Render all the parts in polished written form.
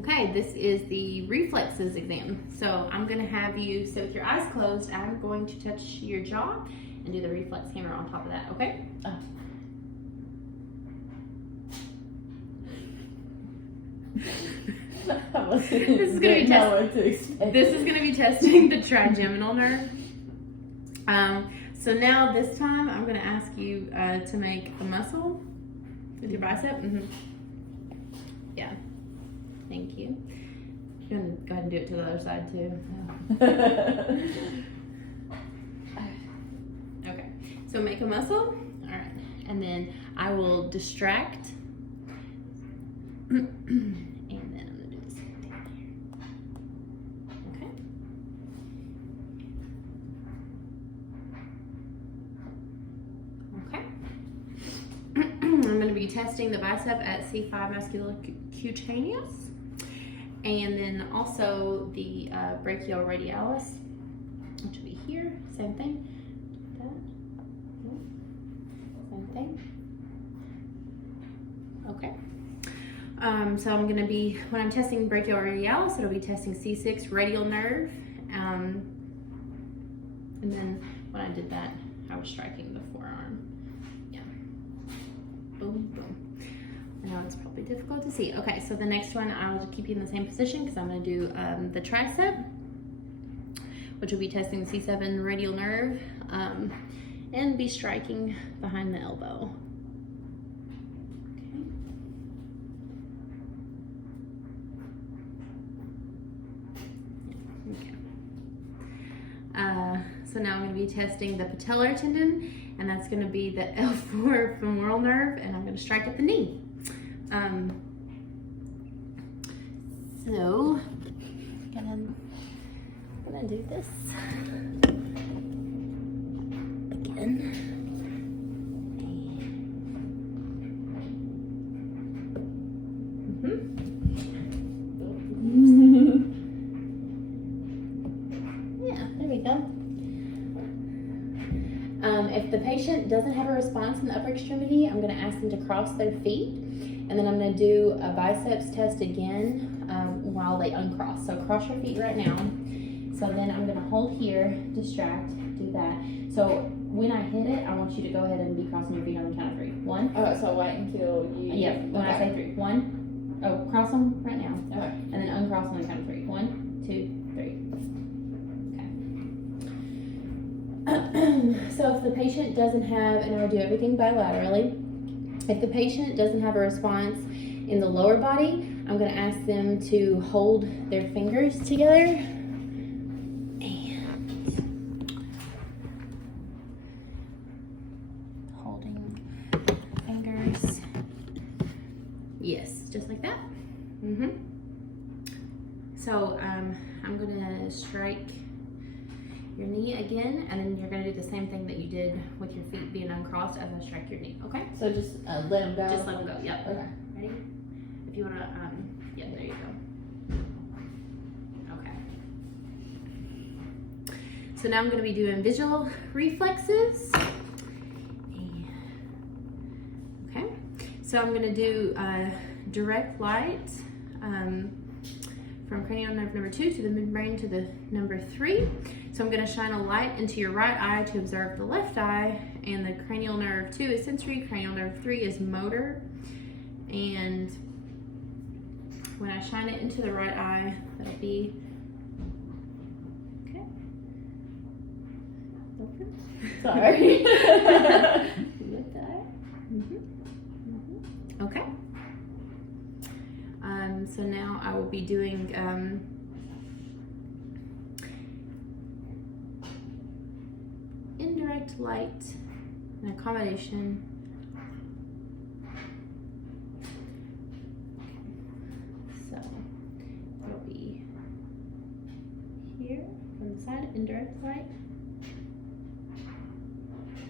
Okay, this is the reflexes exam. So I'm gonna have you sit with your eyes closed. I'm going to touch your jaw and do the reflex hammer on top of that, okay? This is gonna be testing the trigeminal nerve. So now this time I'm gonna ask you to make a muscle with your bicep. Yeah. Thank you. You can go ahead and do it to the other side too. Okay. So make a muscle. All right. And then I will distract. And then I'm gonna do the same thing here. Okay. Okay. I'm going to be testing the bicep at C5 musculocutaneous, and then also the brachioradialis, which will be here. Same thing. Same thing. Okay. So I'm going to be, when I'm testing brachioradialis, it'll be testing C6 radial nerve. And then when I did that, I was striking the forearm. Yeah. Boom, boom. I know it's probably difficult to see. Okay, so the next one, I will keep you in the same position because I'm going to do the tricep, which will be testing the C7 radial nerve, and be striking behind the elbow. So now I'm going to be testing the patellar tendon, and that's going to be the L4 femoral nerve, and I'm going to strike at the knee. So I'm gonna do this again. Yeah, there we go. If the patient doesn't have a response in the upper extremity, I'm going to ask them to cross their feet, and then I'm going to do a biceps test again while they uncross. So cross your feet right now. So then I'm going to hold here, distract, do that. So when I hit it, I want you to go ahead and be crossing your feet on the count of 3. 1. Oh, so wait until you... Yeah, when I say 3. 1. Oh, cross them right now. Okay. And then uncross on the count of 3. 1, 2, 3. Okay. So if the patient doesn't have, and I would do everything bilaterally, if the patient doesn't have a response in the lower body, I'm going to ask them to hold their fingers together and holding fingers. Yes, just like that. So I'm going to strike your knee again, and then you're going to do the same thing that you did with your feet being uncrossed as I strike your knee, okay? So just let them go? Just let them go, yep. Okay. Ready? If you want to, yeah, there you go. Okay. So now I'm going to be doing visual reflexes. Okay. So I'm going to do direct light from cranial nerve number 2 to the midbrain to the number 3. So I'm going to shine a light into your right eye to observe the left eye, and the cranial nerve 2 is sensory, cranial nerve 3 is motor. And when I shine it into the right eye, that'll be, okay. Open. Sorry. With that. Okay. So now I will be doing indirect light and accommodation. So it'll be here from the side, indirect light.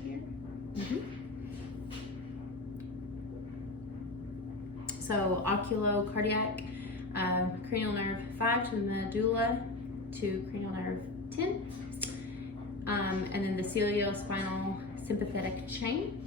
Here. So oculocardiac, cranial nerve 5 to the medulla to cranial nerve 10. And then the ciliospinal sympathetic chain.